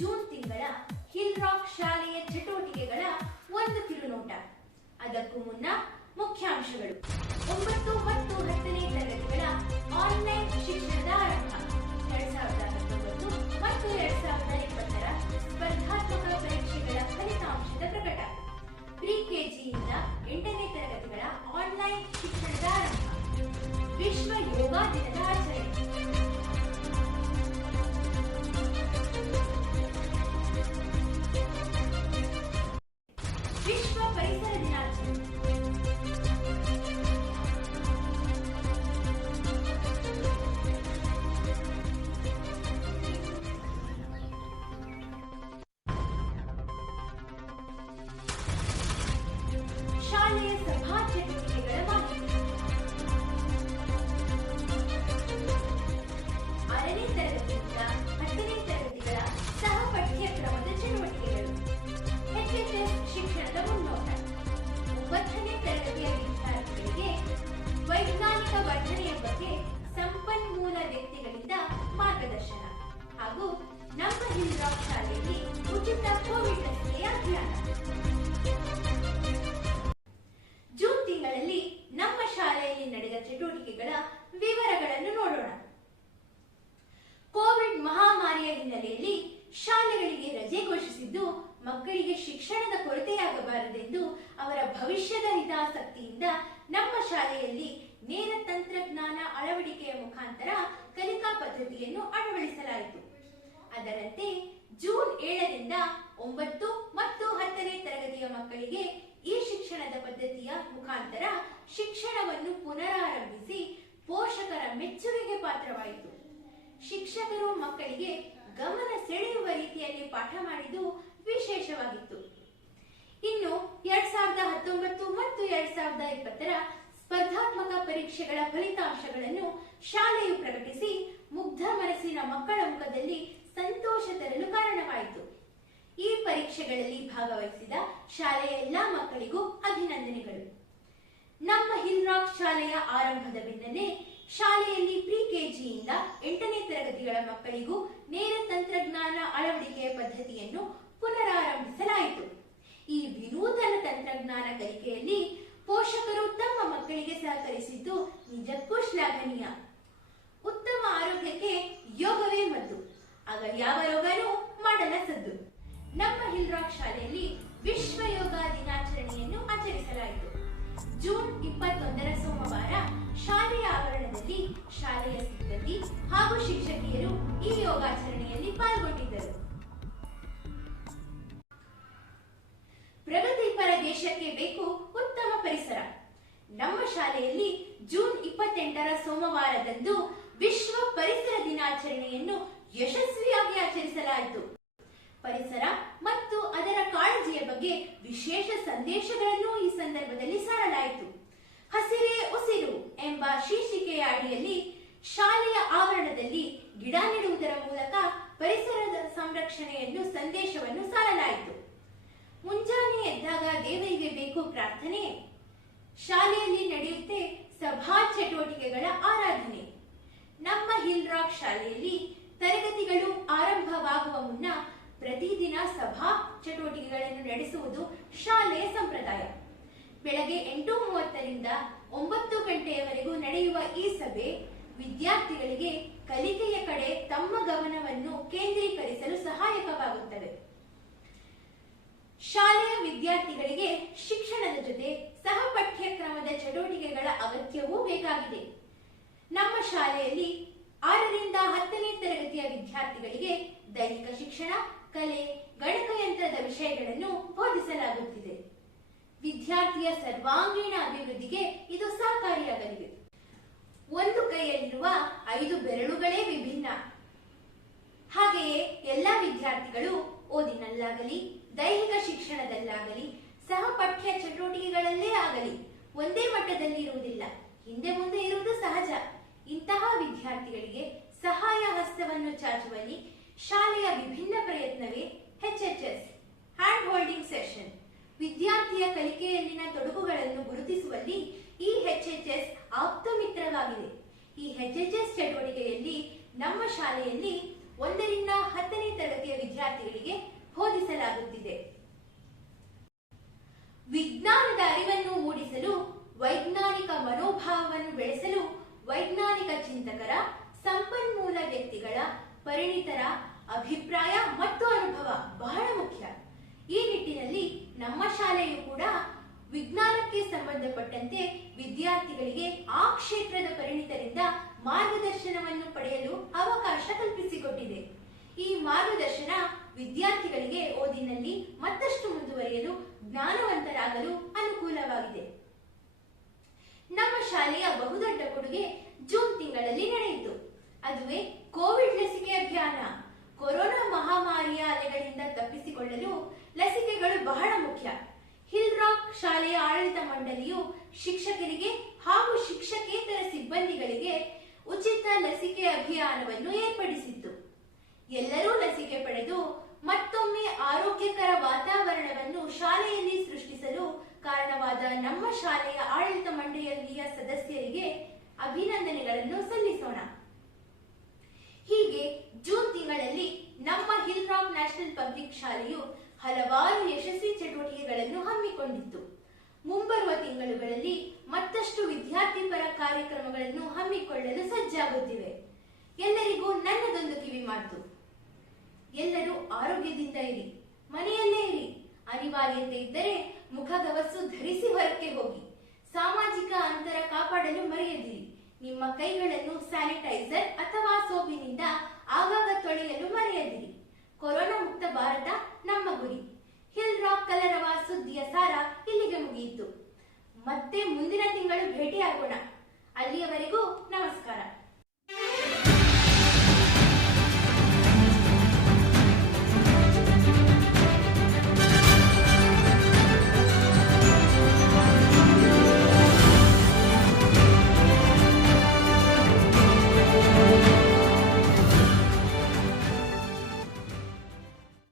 June ತಿಂಗಳ hill rock ಶಾಲೆಯ ಚಟುವಟಿಕೆಗಳ ಒಂದು ಕಿರುನೋಟ. ಅದಕ್ಕೂ ಮುನ್ನ ಮುಖ್ಯಾಂಶಗಳು. 9 ಮತ್ತು 10ನೇ ತರಗತಿಗಳ ಆನ್ಲೈನ್ ಶಿಕ್ಷಣದ ಆರಂಭ. 2019 ಮತ್ತು 2020ರ ಸ್ಪರ್ಧಾತ್ಮಕ ಪರೀಕ್ಷೆಗಳ ಫಲಿತಾಂಶದ ಪ್ರಕಟ. ಪ್ರಿ ಕೆಜಿಯಿಂದ 8ನೇ ತರಗತಿಗಳ ಆನ್ಲೈನ್ ಶಿಕ್ಷಣದ ಆರಂಭ. ವಿಶ್ವ ಯೋಗ ದಿನದ ಆಚರಣೆ. ಶಾಲೆಯ ಸಭಾ ಚಟುವಟಿಕೆಗಳ ಮಾಹಿತಿ. 6ನೇ ತರಗತಿಯಿಂದ 10ನೇ ತರಗತಿಗಳ ಸಹ ಪಠ್ಯಕ್ರಮದ ಚಟುವಟಿಕೆಗಳು. HSS ಶಿಕ್ಷಣದ ಮುನ್ನೋಟ. 9ನೇ ತರಗತಿಯ ವಿದ್ಯಾರ್ಥಿಗಳಿಗೆ ವೈಜ್ಞಾನಿಕ ವರ್ಧನೆಯ ಬಗ್ಗೆ ಸಂಪನ್ಮೂಲ ವ್ಯಕ್ತಿಗಳಿಂದ ಮಾರ್ಗದರ್ಶನ ಹಾಗೂ ನಮ್ಮ ಹಿಲ್ ರಾಕ್ ಶಾಲೆಯಲ್ಲಿ ಉಚಿತ ಕೋವಿಡ್ ಲಸಿಕೆಯ ಅಭಿಯಾನ. ಜೂನ್ ತಿಂಗಳಲ್ಲಿ ನಮ್ಮ ಶಾಲೆಯಲ್ಲಿ ನಡೆದ ಚಟುವಟಿಕೆಗಳ ವಿವರಗಳನ್ನು ನೋಡೋಣ. ಕೋವಿಡ್ ಮಹಾಮಾರಿಯ ಹಿನ್ನೆಲೆಯಲ್ಲಿ ಶಾಲೆಗಳಿಗೆ ರಜೆ ಘೋಷಿಸಿದ್ದು ಮಕ್ಕಳಿಗೆ ಶಿಕ್ಷಣದ ಕೊರತೆಯಾಗಬಾರದೆಂದು ಅವರ ಭವಿಷ್ಯದ ಹಿತಾಸಕ್ತಿಯಿಂದ ನಮ್ಮ ಶಾಲೆಯಲ್ಲಿ ನೇರ ತಂತ್ರಜ್ಞಾನ ಅಳವಡಿಕೆಯ ಮುಖಾಂತರ ಕಲಿಕಾ ಪದ್ಧತಿಯನ್ನು ಅಳವಡಿಸಲಾಯಿತು. ಅದರಂತೆ ಜೂನ್ 7ರಿಂದ 9 ಮತ್ತು 10ನೇ ತರಗತಿಯ ಮಕ್ಕಳಿಗೆ ಈ ಶಿಕ್ಷಣದ ಪದ್ಧತಿಯ ಮುಖಾಂತರ ಶಿಕ್ಷಣವನ್ನು ಪುನರಾರಂಭಿಸಿ ಪೋಷಕರ ಮೆಚ್ಚುಗೆಗೆ ಪಾತ್ರವಾಯಿತು. ಶಿಕ್ಷಕರು ಮಕ್ಕಳಿಗೆ ಗಮನ ಸೆಳೆಯುವ ರೀತಿಯಲ್ಲಿ ಪಾಠ ಮಾಡಿದ್ದು ವಿಶೇಷವಾಗಿತ್ತು. ಇನ್ನು 2019 ಮತ್ತು 2020ರ ಸ್ಪರ್ಧಾತ್ಮಕ ಪರೀಕ್ಷೆಗಳ ಫಲಿತಾಂಶಗಳನ್ನು ಶಾಲೆಯು ಪ್ರಕಟಿಸಿ ಮುಗ್ಧ ಮನಸ್ಸಿನ ಮಕ್ಕಳ ಮುಖದಲ್ಲಿ ಸಂತೋಷ ತರಲು ಕಾರಣವಾಯಿತು. ಈ ಪರೀಕ್ಷೆಗಳಲ್ಲಿ ಭಾಗವಹಿಸಿದ ಶಾಲೆಯ ಎಲ್ಲಾ ಮಕ್ಕಳಿಗೂ ಅಭಿನಂದನೆಗಳು. ನಮ್ಮ ಹಿಲ್ ರಾಕ್ ಶಾಲೆಯ ಆರಂಭದ ಬೆನ್ನಲ್ಲೇ ಶಾಲೆಯಲ್ಲಿ ಪ್ರಿ ಕೆಜಿಯಿಂದ 8ನೇ ತರಗತಿಗಳ ಮಕ್ಕಳಿಗೂ ನೇರ ತಂತ್ರಜ್ಞಾನ ಅಳವಡಿಕೆಯ ಪದ್ಧತಿಯನ್ನು ಪುನರಾರಂಭಿಸಲಾಯಿತು. ಈ ವಿನೂತನ ತಂತ್ರಜ್ಞಾನ ಕಲಿಕೆಯಲ್ಲಿ ಪೋಷಕರು ತಮ್ಮ ಮಕ್ಕಳಿಗೆ ಸಹಕರಿಸಿದ್ದು ನಿಜಕ್ಕೂ ಶ್ಲಾಘನೀಯ. ಉತ್ತಮ ಆರೋಗ್ಯಕ್ಕೆ ಯೋಗವೇ ಮದ್ದು, ಆಗ ಯಾವ ರೋಗನೂ ಮಾಡಲ ಸದ್ದು. ನಮ್ಮ ಹಿಲ್ ರಾಕ್ ಶಾಲೆಯಲ್ಲಿ ವಿಶ್ವ ಯೋಗ ದಿನಾಚರಣೆಯನ್ನು ಆಚರಿಸಲಾಯಿತು. ಜೂನ್ 21ರ ಸೋಮವಾರ ಶಾಲೆಯ ಆವರಣದಲ್ಲಿ ಶಾಲೆಯ ಸಿಬ್ಬಂದಿ ಹಾಗೂ ಶಿಕ್ಷಕಿಯರು ಈ ಯೋಗಾಚರಣೆಯಲ್ಲಿ ಪಾಲ್ಗೊಂಡಿದ್ದರು. ಪ್ರಗತಿಪರ ದೇಶಕ್ಕೆ ಬೇಕು ಉತ್ತಮ ಪರಿಸರ. ನಮ್ಮ ಶಾಲೆಯಲ್ಲಿ ಜೂನ್ 28ರ ಸೋಮವಾರದಂದು ವಿಶ್ವ ಪರಿಸರ ದಿನಾಚರಣೆಯನ್ನು ಯಶಸ್ವಿಯಾಗಿ ಆಚರಿಸಲಾಯಿತು. ಪರಿಸರ ಮತ್ತು ಅದರ ಕಾಳಜಿಯ ಬಗ್ಗೆ ವಿಶೇಷ ಸಂದೇಶಗಳನ್ನು ಈ ಸಂದರ್ಭದಲ್ಲಿ ಸಾರಲಾಯಿತು. ಹಸಿರೇ ಉಸಿರು ಎಂಬ ಶೀರ್ಷಿಕೆಯ ಅಡಿಯಲ್ಲಿ ಶಾಲೆಯ ಆವರಣದಲ್ಲಿ ಗಿಡ ನೆಡುವುದರ ಮೂಲಕ ಪರಿಸರದ ಸಂರಕ್ಷಣೆಯನ್ನು ಸಂದೇಶವನ್ನು ಸಾರಲಾಯಿತು. ಮುಂಜಾನೆ ಎದ್ದಾಗ ದೇವರಿಗೆ ಬೇಕು ಪ್ರಾರ್ಥನೆ. ಶಾಲೆಯಲ್ಲಿ ನಡೆಯುತ್ತೆ ಸಭಾ ಚಟುವಟಿಕೆಗಳ ಆರಾಧನೆ. ನಮ್ಮ ಹಿಲ್ ರಾಕ್ ಶಾಲೆಯಲ್ಲಿ ತರಗತಿಗಳು ಆರಂಭವಾಗುವ ಮುನ್ನ ಪ್ರತಿದಿನ ಸಭಾ ಚಟುವಟಿಕೆಗಳನ್ನು ನಡೆಸುವುದು ಶಾಲೆಯ ಸಂಪ್ರದಾಯ. ಬೆಳಗ್ಗೆ 8:30ರಿಂದ 9 ಗಂಟೆಯವರೆಗೂ ನಡೆಯುವ ಈ ಸಭೆ ವಿದ್ಯಾರ್ಥಿಗಳಿಗೆ ಕಲಿಕೆಯ ಕಡೆ ತಮ್ಮ ಗಮನವನ್ನು ಕೇಂದ್ರೀಕರಿಸಲು ಸಹಾಯಕವಾಗುತ್ತದೆ. ಶಾಲೆಯ ವಿದ್ಯಾರ್ಥಿಗಳಿಗೆ ಶಿಕ್ಷಣದ ಜೊತೆ ಸಹ ಪಠ್ಯಕ್ರಮದ ಚಟುವಟಿಕೆಗಳ ಅಗತ್ಯವೂ ಬೇಕಾಗಿದೆ. ನಮ್ಮ ಶಾಲೆಯಲ್ಲಿ 6ರಿಂದ 10ನೇ ತರಗತಿಯ ವಿದ್ಯಾರ್ಥಿಗಳಿಗೆ ದೈಹಿಕ ಶಿಕ್ಷಣ, ಕಲೆ, ಗಣಕಯಂತ್ರದ ವಿಷಯಗಳನ್ನು ಬೋಧಿಸಲಾಗುತ್ತಿದೆ. ವಿದ್ಯಾರ್ಥಿಯ ಸರ್ವಾಂಗೀಣ ಅಭಿವೃದ್ಧಿಗೆ ಇದು ಸಹಕಾರಿಯಾಗಲಿದೆ. ಒಂದು ಕೈಯಲ್ಲಿರುವ 5 ಬೆರಳುಗಳೇ ವಿಭಿನ್ನ. ಹಾಗೆಯೇ ಎಲ್ಲ ವಿದ್ಯಾರ್ಥಿಗಳು ಓದಿನಲ್ಲಾಗಲಿ ದೈಹಿಕ ಶಿಕ್ಷಣದಲ್ಲಾಗಲಿ ಸಹ ಪಠ್ಯ ಚಟುವಟಿಕೆಗಳ ಶಾಲೆಗಳಲ್ಲೇ ಆಗಲಿ ಒಂದೇ ಮಟ್ಟದಲ್ಲಿ ಇರುವುದಿಲ್ಲ, ಹಿಂದೆ ಮುಂದೆ ಇರುವುದು ಸಹಜ. ಇಂತಹ ವಿದ್ಯಾರ್ಥಿಗಳಿಗೆ ಸಹಾಯ ಹಸ್ತವನ್ನು ಚಾಚುವಲ್ಲಿ ಶಾಲೆಯ ವಿಭಿನ್ನ ಪ್ರಯತ್ನವೇ HHS ಹ್ಯಾಂಡ್ ಹೋಲ್ಡಿಂಗ್ ಸೆಷನ್. ವಿದ್ಯಾರ್ಥಿಯ ಕಲಿಕೆಯಲ್ಲಿನ ತೊಡಕುಗಳನ್ನು ಗುರುತಿಸುವಲ್ಲಿ ಈ HHS ಆಪ್ತ ಮಿತ್ರವಾಗಿದೆ. ಈ HHS ಚಟುವಟಿಕೆಯಲ್ಲಿ ನಮ್ಮ ಶಾಲೆಯಲ್ಲಿ 1ರಿಂದ 10ನೇ ತರಗತಿಯ ವಿದ್ಯಾರ್ಥಿಗಳಿಗೆ ಬೋಧಿಸಲಾಗುತ್ತಿದೆ. ವಿಜ್ಞಾನದ ಅರಿವನ್ನು ಮೂಡಿಸಲು, ವೈಜ್ಞಾನಿಕ ಮನೋಭಾವವನ್ನು ಬೆಳೆಸಲು ವೈಜ್ಞಾನಿಕ ಚಿಂತಕರ, ಸಂಪನ್ಮೂಲ ವ್ಯಕ್ತಿಗಳ, ಪರಿಣಿತರ ಅಭಿಪ್ರಾಯ ಮತ್ತು ಅನುಭವ ಬಹಳ ಮುಖ್ಯ. ಈ ನಿಟ್ಟಿನಲ್ಲಿ ನಮ್ಮ ಶಾಲೆಯು ಕೂಡ ವಿಜ್ಞಾನಕ್ಕೆ ಸಂಬಂಧಪಟ್ಟಂತೆ ವಿದ್ಯಾರ್ಥಿಗಳಿಗೆ ಆ ಕ್ಷೇತ್ರದ ಪರಿಣಿತರಿಂದ ಮಾರ್ಗದರ್ಶನವನ್ನು ಪಡೆಯಲು ಅವಕಾಶ ಕಲ್ಪಿಸಿಕೊಟ್ಟಿದೆ. ಈ ಮಾರ್ಗದರ್ಶನ ವಿದ್ಯಾರ್ಥಿಗಳಿಗೆ ಓದಿನಲ್ಲಿ ಮತ್ತಷ್ಟು ಮುಂದುವರಿಯಲು, ಜ್ಞಾನವಂತರಾಗಲು ಅನುಕೂಲವಾಗಿದೆ. ನಮ್ಮ ಶಾಲೆಯ ಬಹುದೊಡ್ಡ ಕೊಡುಗೆ ಜೂನ್ ತಿಂಗಳಲ್ಲಿ ನಡೆಯಿತು. ಅದುವೇ ಕೋವಿಡ್ ಲಸಿಕೆ ಅಭಿಯಾನ. ಕೊರೋನಾ ಮಹಾಮಾರಿಯ ಅಲೆಗಳಿಂದ ತಪ್ಪಿಸಿಕೊಳ್ಳಲು ಲಸಿಕೆಗಳು ಬಹಳ ಮುಖ್ಯ. ಹಿಲ್ ರಾಕ್ ಶಾಲೆಯ ಆಡಳಿತ ಮಂಡಳಿಯು ಶಿಕ್ಷಕರಿಗೆ ಹಾಗೂ ಶಿಕ್ಷಕೇತರ ಸಿಬ್ಬಂದಿಗಳಿಗೆ ಉಚಿತ ಲಸಿಕೆ ಅಭಿಯಾನವನ್ನು ಏರ್ಪಡಿಸಿತ್ತು. ಎಲ್ಲರೂ ಲಸಿಕೆ ಪಡೆದು ಮತ್ತೊಮ್ಮೆ ಆರೋಗ್ಯಕರ ವಾತಾವರಣವನ್ನು ಶಾಲೆಯಲ್ಲಿ ಸೃಷ್ಟಿಸಲು ಕಾರಣವಾದ ನಮ್ಮ ಶಾಲೆಯ ಆಡಳಿತ ಮಂಡಳಿಯ ಸದಸ್ಯರಿಗೆ ಅಭಿನಂದನೆಗಳನ್ನು ಸಲ್ಲಿಸೋಣ. ಹೀಗೆ ಜೂನ್ ತಿಂಗಳಲ್ಲಿ ನಮ್ಮ ಹಿಲ್ ರಾಕ್ ನ್ಯಾಷನಲ್ ಪಬ್ಲಿಕ್ ಶಾಲೆಯು ಹಲವಾರು ಯಶಸ್ವಿ ಚಟುವಟಿಕೆಗಳನ್ನು ಹಮ್ಮಿಕೊಂಡಿತ್ತು. ಮುಂಬರುವ ತಿಂಗಳುಗಳಲ್ಲಿ ಮತ್ತಷ್ಟು ವಿದ್ಯಾರ್ಥಿಪರ ಕಾರ್ಯಕ್ರಮಗಳನ್ನು ಹಮ್ಮಿಕೊಳ್ಳಲು ಸಜ್ಜಾಗುತ್ತಿವೆ. ಎಲ್ಲರಿಗೂ ನನ್ನದೊಂದು ಕಿವಿ ಮಾತು: ಎಲ್ಲರೂ ಆರೋಗ್ಯದಿಂದ ಇರಿ, ಮನೆಯಲ್ಲೇ ಇರಿ. ಅನಿವಾರ್ಯತೆ ಇದ್ದರೆ ಮುಖಗವಸು ಧರಿಸಿ ಹೊರಕ್ಕೆ ಹೋಗಿ. ಸಾಮಾಜಿಕ ಅಂತರ ಕಾಪಾಡಲು ಮರೆಯದಿರಿ. ನಿಮ್ಮ ಕೈಗಳನ್ನು ಸ್ಯಾನಿಟೈಸರ್ ಅಥವಾ ಸೋಪಿನಿಂದ ಆಗಾಗ ತೊಳೆಯಲು ಮರೆಯದಿರಿ. ಕೊರೋನಾ ಮುಕ್ತ ಭಾರತ ನಮ್ಮ ಗುರಿ. ಹಿಲ್ ರಾಕ್ ಕಲರವ ಸುದ್ದಿಯ ಸಾರ ಇಲ್ಲಿಗೆ ಮುಗಿಯಿತು. ಮತ್ತೆ ಮುಂದಿನ ತಿಂಗಳು ಭೇಟಿಯಾಗೋಣ. ಅಲ್ಲಿಯವರೆಗೂ ನಮಸ್ಕಾರ.